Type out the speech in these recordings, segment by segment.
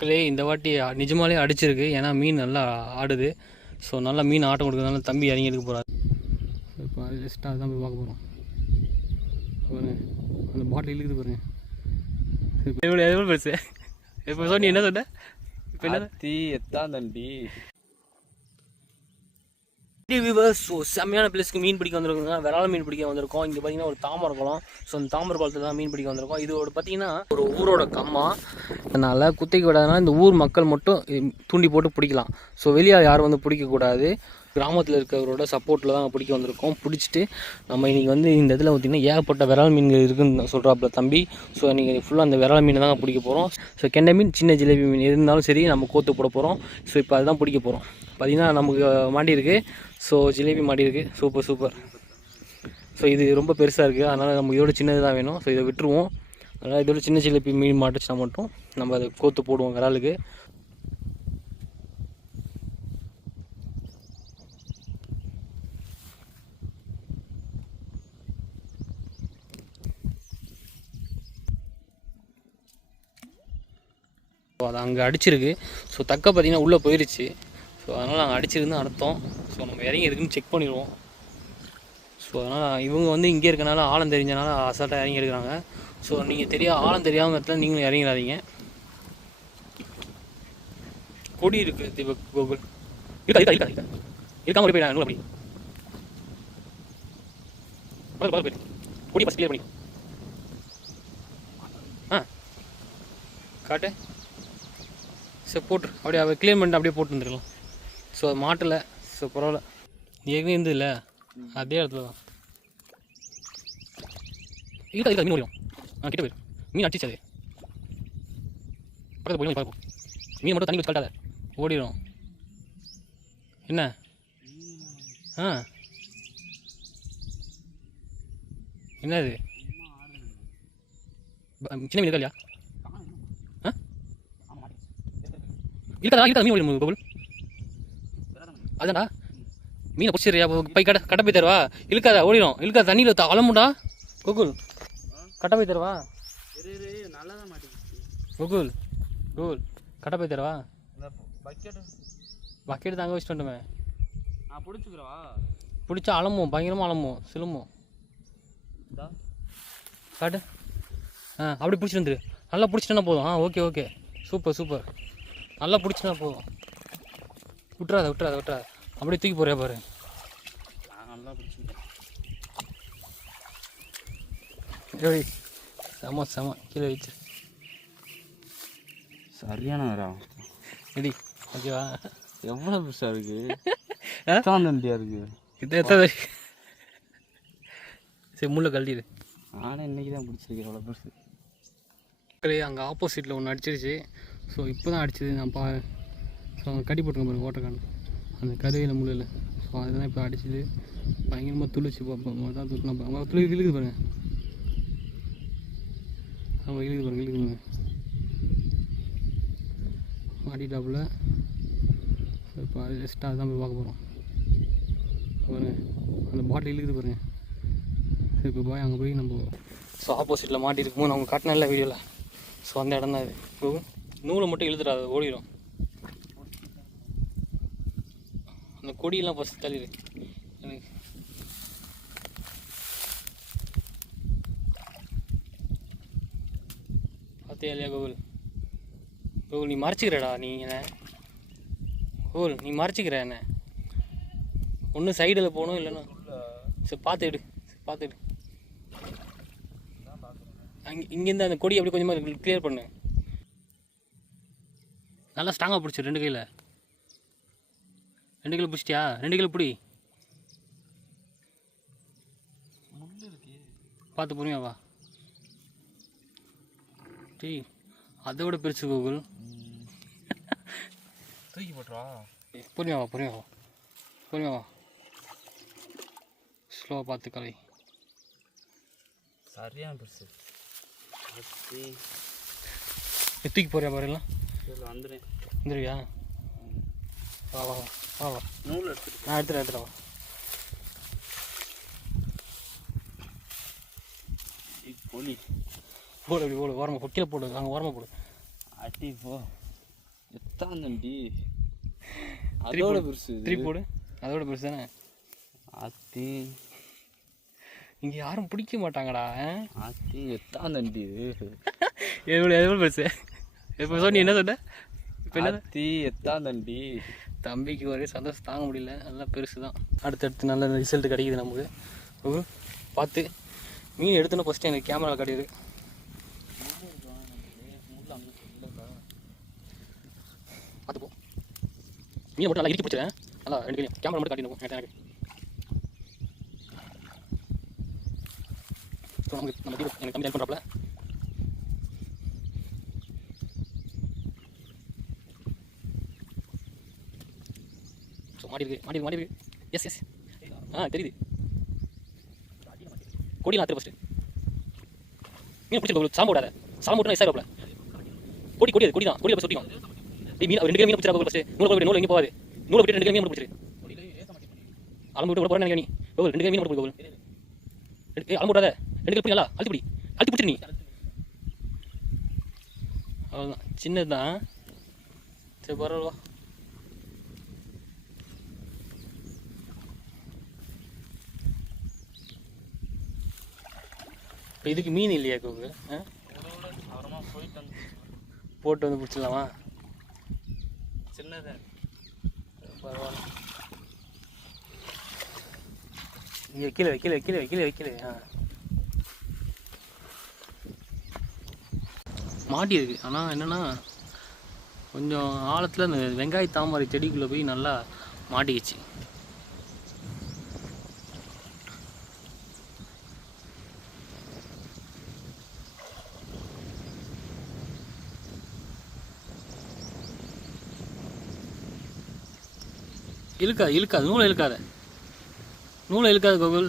மக்களே இந்த வாட்டி நிஜமாலே அடிச்சிருக்கு. ஏன்னா மீன் நல்லா ஆடுது. ஸோ நல்லா மீன் ஆட்டம் கொடுக்குறதுனால தம்பி இறங்கி எடுக்க போகிறாரு. இப்போ ஜஸ்ட்டாக அதுதான் போய் பார்க்க போகிறோம். பாருங்க அந்த பாட்டில் இழுக்குது பாருங்க. இப்போ எவ்வளோ பெருசு? இப்போ சொன்னி என்ன சொன்ன? இப்போ என்ன எத்தான் தண்டி ஸோ செம்மையான பிளேஸ்க்கு மீன் பிடிக்க வந்திருக்கோங்க. விரால மீன் பிடிக்க வந்திருக்கோம். இங்கே பார்த்தீங்கன்னா ஒரு தாமரை குளம். ஸோ அந்த தாமரை குளத்தில் தான் மீன் பிடிக்க வந்திருக்கோம். இதோட பார்த்தீங்கன்னா ஒரு ஊரோட கம்மா, அதனால் குத்தைக்கு விடாதனால இந்த ஊர் மக்கள் மட்டும் தூண்டி போட்டு பிடிக்கலாம். ஸோ வெளியாக யாரும் வந்து பிடிக்கக்கூடாது. கிராமத்தில் இருக்கிறவரோட சப்போர்ட்டில் தான் பிடிக்க வந்திருக்கோம். பிடிச்சிட்டு நம்ம இன்றைக்கி வந்து இந்த இதில் பார்த்திங்கன்னா ஏகப்பட்ட விரால் மீன்கள் இருக்குதுன்னு சொல்கிறாப்புல தம்பி. ஸோ இன்றைக்கி ஃபுல்லாக அந்த விரால் மீனை தான் பிடிக்க போகிறோம். ஸோ கெண்டை மீன், சின்ன ஜிலேபி மீன் இருந்தாலும் சரி நம்ம கோத்து போட போகிறோம். ஸோ இப்போ அதுதான் பிடிக்க போகிறோம். பார்த்திங்கன்னா நமக்கு மாட்டி இருக்குது. ஸோ ஜிலேபி மாட்டி இருக்குது. சூப்பர். ஸோ இது ரொம்ப பெருசாக இருக்குது. அதனால் நம்ம இதோட சின்னது தான் வேணும். ஸோ இதை விட்டுருவோம். அதனால் இதோட சின்ன ஜிலேபி மீன் மாட்டுச்சுனா மட்டும் நம்ம அதை கோத்து போடுவோம் விராலுக்கு. அது அங்கே அடிச்சிருக்கு. ஸோ தக்க பார்த்திங்கன்னா உள்ளே போயிடுச்சு. ஸோ அதனால் நாங்கள் அடிச்சிருந்து அர்த்தம். ஸோ நம்ம இறங்கி இருக்குன்னு செக் பண்ணிடுவோம். ஸோ அதனால் இவங்க வந்து இங்கே இருக்கனால ஆழம் தெரிஞ்சனால அசால்ட்டாக இறங்கி எடுக்கிறாங்க. ஸோ நீங்கள் ஆழம் தெரியாமல் இடத்துல நீங்களும் இறங்கிறாதீங்க. கொடி இருக்குது தீபக் கோகுல் இருக்காம போய் போயிடா அப்படி போயிட்டு கொடி ஃபஸ்ட் கிளியர் பண்ணி காட்டு. சரி போட்டுரு, அப்படியே அவள் க்ளீன் பண்ணிட்டு அப்படியே போட்டு வந்துருக்கலாம். ஸோ அது மாட்டலை. ஸோ பரவாயில்ல, நீ எங்கே இருந்தது இல்லை அதே இடத்துல தான் இருக்கா மீன் ஓடிடும். கிட்ட போயிரு, மீன் அடிச்சு அது பக்கத்தில் போய் பார்ப்போம். மீன் மட்டும் தண்ணி வச்சு கட்டாத, ஓடிடும். என்ன என்னது சின்ன மீன் இருக்கா இல்லையா? இருக்கா மீன் ஓடிடும் கோகுல். அதான்டா மீனை பிடிச்சிடுறியா? போய் கட்டை போய் தருவா. இழுக்காத, ஓடிடும். இழுக்காத, தண்ணியில் அலமுண்டா கோகுல். கட்டை போய் தருவா கோகுல். கட்டை போய் தருவா. பக்கெட்டு தாங்க வச்சுட்டு வந்துமே. நான் பிடிச்சிக்கிறவா? பிடிச்சா அலமும், பயங்கரமாக அலமும், சிலுமும். காட்டு. அப்படி பிடிச்சிட்டு வந்துரு. நல்லா பிடிச்சிட்டேன்னா போதும். Okay super. நல்லா பிடிச்சினா போதும். விட்டுறாத. அப்படியே தூக்கி போறியா பாரு. நல்லா பிடிச்சிட்டேன். செம கீழே வச்சு சரியான வரா ரெடி. ஓகேவா? எவ்வளோ பெருசாக இருக்குது, தண்டியாக இருக்குது. இது எத்தனை சரி முள்ள கழட்டிடு. நானே இன்றைக்கி தான் பிடிச்சிருக்கேன் எவ்வளோ பெருசு. அங்கே ஆப்போசிட்டில் ஒன்று அடிச்சிருச்சு. ஸோ இப்போ தான் அடிச்சிது. நான் ஸோ அங்கே கட்டி போட்டுருக்கேன் பாருங்க ஓட்டக்கான அந்த கருவியில் முள்ளில். ஸோ அதுதான் இப்போ அடிச்சிது. பயங்கரமாக துளிச்சு பார்ப்போம். அதான் துளி துளி இழுக்குது பாருங்க. ஆமாம் இழுக்குது மாட்டிட்டாப்புல. இப்போ அது ஜஸ்ட்டாக அதுதான் போய் பார்க்க போகிறோம். பாருங்க அந்த பாட்டில் இழுக்குது பாருங்க. சரி இப்போ அங்கே போய் நம்ம ஸோ ஆப்போசிட்டில் மாட்டிருக்கும்போது அவங்க காட்டினா இல்லை வீடியோவில். ஸோ அந்த இடம் தான் இது. நூலை மட்டும் இழுத்துடாது, ஓடிடும். அந்த கொடியெல்லாம் ஃபஸ்ட் தள்ளிடு. எனக்கு பார்த்தியா இல்லையா கோகுல்? நீ மறைச்சிக்கிறடா. நீ என்ன கோகுல், நீ மறைச்சிக்கிற என்ன? ஒன்று சைடில் போகணும், இல்லைன்னா சரி பார்த்துடு. இங்கேருந்து அந்த கொடி அப்படி கொஞ்சமாக கிளியர் பண்ணு. நல்லா ஸ்ட்ராங்காக பிடிச்சி 2 கையில் பிடிச்சிட்டியா? 2 கையில் பிடி. பார்த்து பொறுமையா வா. டேய் அதை விட பெருசு கோகுல். தூக்கி போட்டுருவா. பொறுமையா வா. ஸ்லோவாக பார்த்து கலை. சரியான பெருசு. தூக்கி போறியா பாருலாம். வந்துருவியா? வா நூல் எடுத்துட்டு நான் எடுத்துகிறேன். வா போலி போடு, அப்படி போடு. ஓரமாக கீழே போடு. அங்கே ஓரமாக போடு. அட்டி போ. எத்தான் தண்டி அதோட பெருசு திருப்பி போடு. அதோட பெருசு தானே. ஆத்தி இங்கே யாரும் பிடிக்க மாட்டாங்கடா. ஆத்தி எத்தான் தண்டி எவ்வளோ எவ்வளோ பெருசு? இப்போ சொன்னி என்ன சொன்ன? இப்போ என்ன? ஆத்தி எத்தான் தண்டி. தம்பிக்கு ஒரே சந்தோஷம் தாங்க முடியல. நல்லா பெருசு தான். அடுத்தடுத்து நல்ல ரிசல்ட் கிடைக்குது நமக்கு. பார்த்து மீன் எடுத்தோன்னே ஃபஸ்ட்டு எனக்கு கேமராவில் காட்டிடு. பார்த்து போ. மீனை மட்டும் நல்லா இறுக்கி பிடிச்சிடேன். நல்லா 2 கையும் கேமரா மட்டும் காட்டிடுவோம் எனக்கு. ஸோ நமக்கு நம்ம தீபக் எனக்கு தம்பி ஹெல்ப் பண்ணுறாப்புல. ஸோ மாடி இருக்கு. எஸ் தெரியுது. கொடியெல்லாம் அத்துரு ஃபஸ்ட்டு. மீன் பிடிச்சிருக்கோம். சாம்பு விடாத. சாம்பு விட்டு எஸ் ஆகிப்பல. கொடி அது கொடி தான். கொடியில் போய் சுட்டிக்கும். மீன் 2 கிலோ மீன் பிடிச்சிருக்கோம் ஃபஸ்ட்டு. நூலை எங்கே போகாது. நூலை விட்டு 2 கிலோ மீன் பிடிச்சிரு. அலம்பு விட்டு போகிறேன் நீ. 2 கிலோ மீன் மட்டும் போகுது. அலம்பு விடாத. 2 கிலோ நல்லா அழுத்தி பிடிச்சிரு நீ. அவ்வளோதான். சின்னது தான். சரி பரவாயில்ல. இப்போ இதுக்கு மீன் இல்லையா கோகு? போட்டு வந்து பிடிச்சிடலாமா? சின்னது பரவாயில்ல. இங்கே கீழே. மாட்டி இருக்கு. ஆனால் என்னென்னா கொஞ்சம் ஆழத்தில் அந்த வெங்காய தாமரை செடிக்குள்ளே போய் நல்லா மாட்டிக்கிச்சு. இழுக்காது. நூலை இழுக்காது கோகுல்.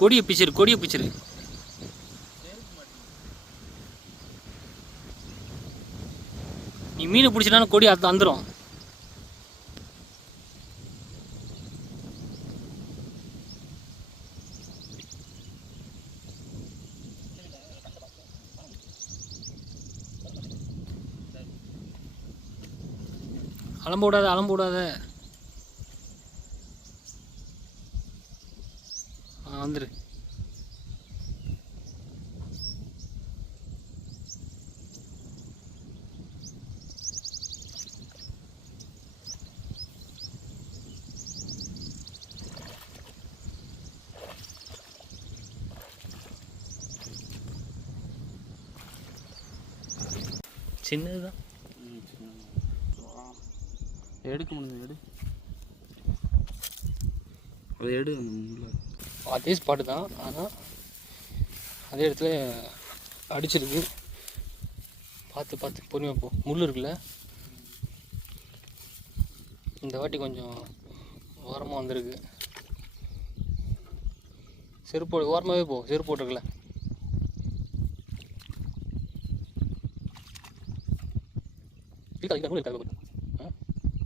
கொடியை பிச்சிரு. நீ மீனை பிடிச்சினா கொடி அந்துடும். அலம்பு விடாத. வந்துரு. சின்னதுதான். எடுக்க முடியுது. எடு. அதே ஸ்பாட்டு தான். ஆனால் அதே இடத்துல அடிச்சிருக்கு. பார்த்து பொறுமையாக போ. முள் இருக்குல்ல. இந்த வாட்டி கொஞ்சம் ஓரமாக வந்திருக்கு. செருப்பு ஓரமாகவே போ. செருப்பு போட்டிருக்குல்ல. இருக்காது.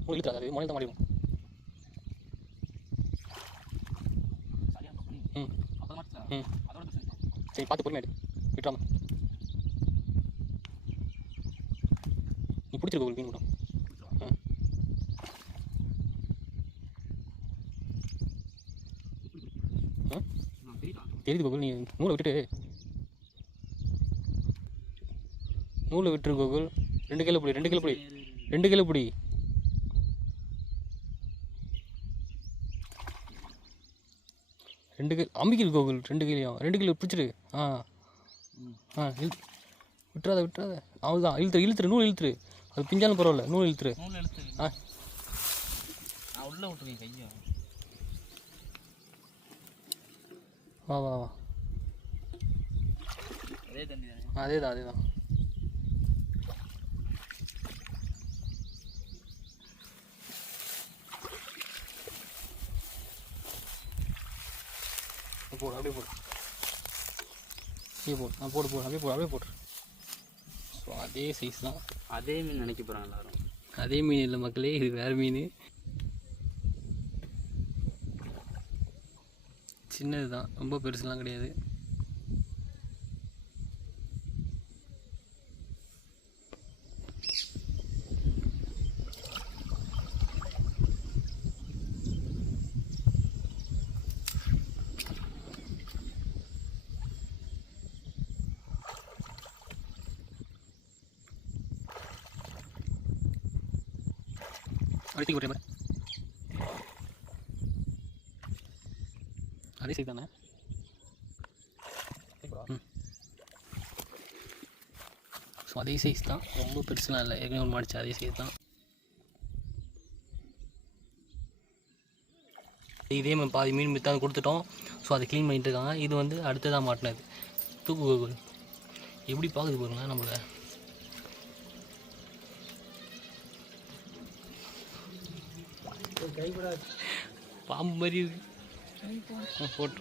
நூல் இழுக்காது. மணல் தான் மாறிடும். சரி பார்த்து பொறுமையாடு. விட்டுறாம நீ பிடிச்சிருக்க மீன் மட்டும். தெரியுது கோகுல். நீ நூலை விட்டுரு கோகுல். 2 கிலோ பிடி. அம்பிக்கல் கோகுல். 2 கிலோ பிடிச்சிரு. விட்டுறாத. அவ்வளோதான். இழுத்துரு. நூல் இழுத்துரு. அது பிஞ்சாலும் பரவாயில்ல. நூல் இழுத்துரு. உள்ள விட்டுருக்கேன் கையா. வா. அதேதான். போடு. அப்படியே போடு. அப்படியே போடு. ஸோ அதே சைஸ் தான். அதே மீன் நினைக்க போகிறாங்க எல்லாரும். அதே மீன் இல்லை மக்களே, இது வேறு மீன். சின்னது தான், ரொம்ப பெருசுலாம் கிடையாது. அடித்து போட்டே பாரு. அதே சைஸ் தானே? ஸோ அதே சைஸ் தான், ரொம்ப பெருசுலாம் இல்லை. ஏற்கனவே ஒரு மாடிச்சு அதே சைஸ் தான். இதே மாதிரி பாதி மீன் மித்தான் கொடுத்துட்டோம். ஸோ அதை க்ளீன் பண்ணிட்டு இருக்காங்க. இது வந்து அடுத்ததாக மாட்டினது. தூக்கு எப்படி பார்க்குது பாருங்களேன் நம்மளை. பாம்பு மாதிரி இருக்கு. போட்டு